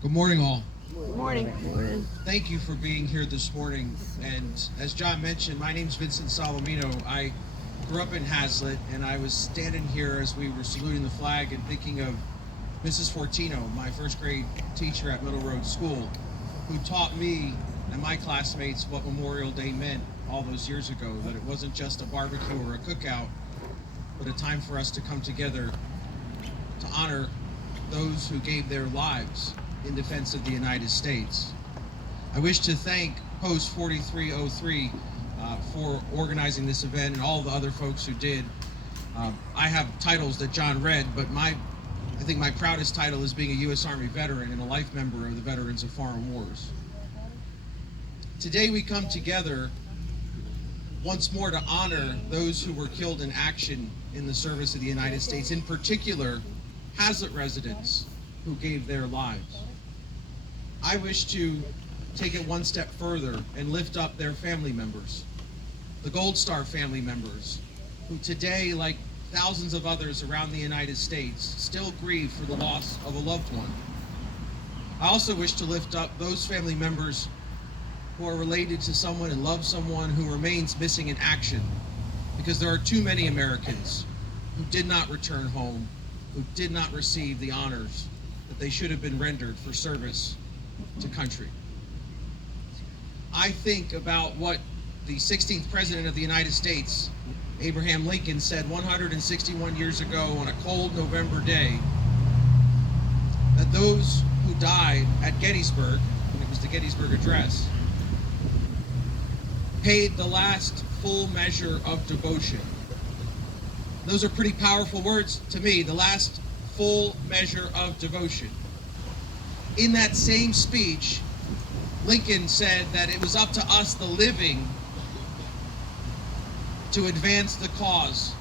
Good morning, all. Good morning. Thank you for being here this morning. And as John mentioned, my name's Vincent Solomino. I grew up in Hazlet, and I was standing here as we were saluting the flag and thinking of Mrs. Fortino, my first grade teacher at Middle Road School, who taught me and my classmates what Memorial Day meant all those years ago, that it wasn't just a barbecue or a cookout, but a time for us to come together to honor those who gave their lives in defense of the United States. I wish to thank Post 4303 for organizing this event and all the other folks who did. I have titles that John read, but I think my proudest title is being a U.S. Army veteran and a life member of the Veterans of Foreign Wars. Today we come together once more to honor those who were killed in action in the service of the United States, in particular, Hazlet residents who gave their lives. I wish to take it one step further and lift up their family members, the Gold Star family members, who today, like thousands of others around the United States, still grieve for the loss of a loved one. I also wish to lift up those family members who are related to someone and love someone who remains missing in action, because there are too many Americans who did not return home, who did not receive the honors that they should have been rendered for service to country. I think about what the 16th President of the United States, Abraham Lincoln, said 161 years ago on a cold November day, that those who died at Gettysburg, and it was the Gettysburg Address, paid the last full measure of devotion. Those are pretty powerful words to me, the last full measure of devotion. In that same speech, Lincoln said that it was up to us, the living, to advance the cause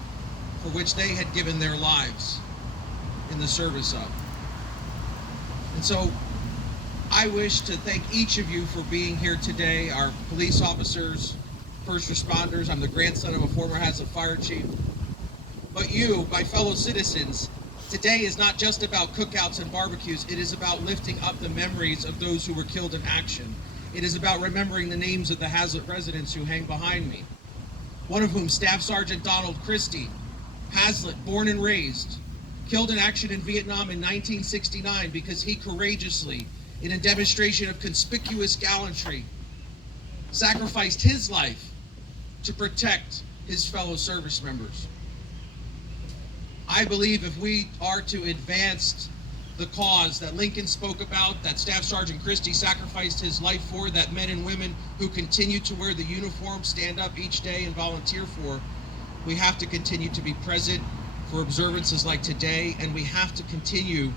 for which they had given their lives in the service of. And so I wish to thank each of you for being here today, our police officers, first responders. I'm the grandson of a former Hazlet fire chief. But you, my fellow citizens, today is not just about cookouts and barbecues. It is about lifting up the memories of those who were killed in action. It is about remembering the names of the Hazlet residents who hang behind me. One of whom, Staff Sergeant Donald Christie, Hazlet, born and raised, killed in action in Vietnam in 1969 because he courageously, in a demonstration of conspicuous gallantry, sacrificed his life to protect his fellow service members. I believe if we are to advance the cause that Lincoln spoke about, that Staff Sergeant Christie sacrificed his life for, that men and women who continue to wear the uniform, stand up each day and volunteer for, we have to continue to be present for observances like today, and we have to continue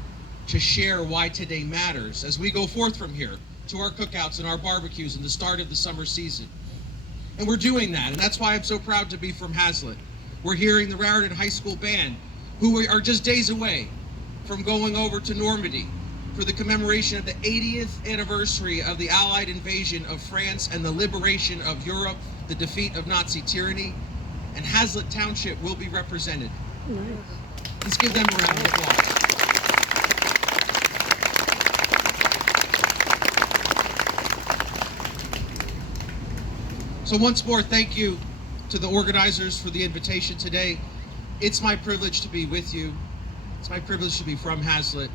to share why today matters as we go forth from here to our cookouts and our barbecues and the start of the summer season. And we're doing that, and that's why I'm so proud to be from Hazlet. We're hearing the Raritan High School Band, who are just days away from going over to Normandy for the commemoration of the 80th anniversary of the Allied invasion of France and the liberation of Europe, the defeat of Nazi tyranny. And Hazlet Township will be represented. Nice. Let's give them a round of applause. So once more, thank you to the organizers for the invitation today. It's my privilege to be with you. It's my privilege to be from Hazlet.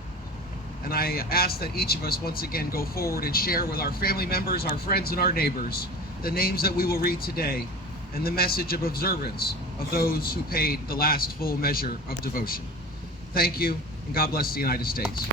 And I ask that each of us once again go forward and share with our family members, our friends, and our neighbors the names that we will read today and the message of observance of those who paid the last full measure of devotion. Thank you, and God bless the United States.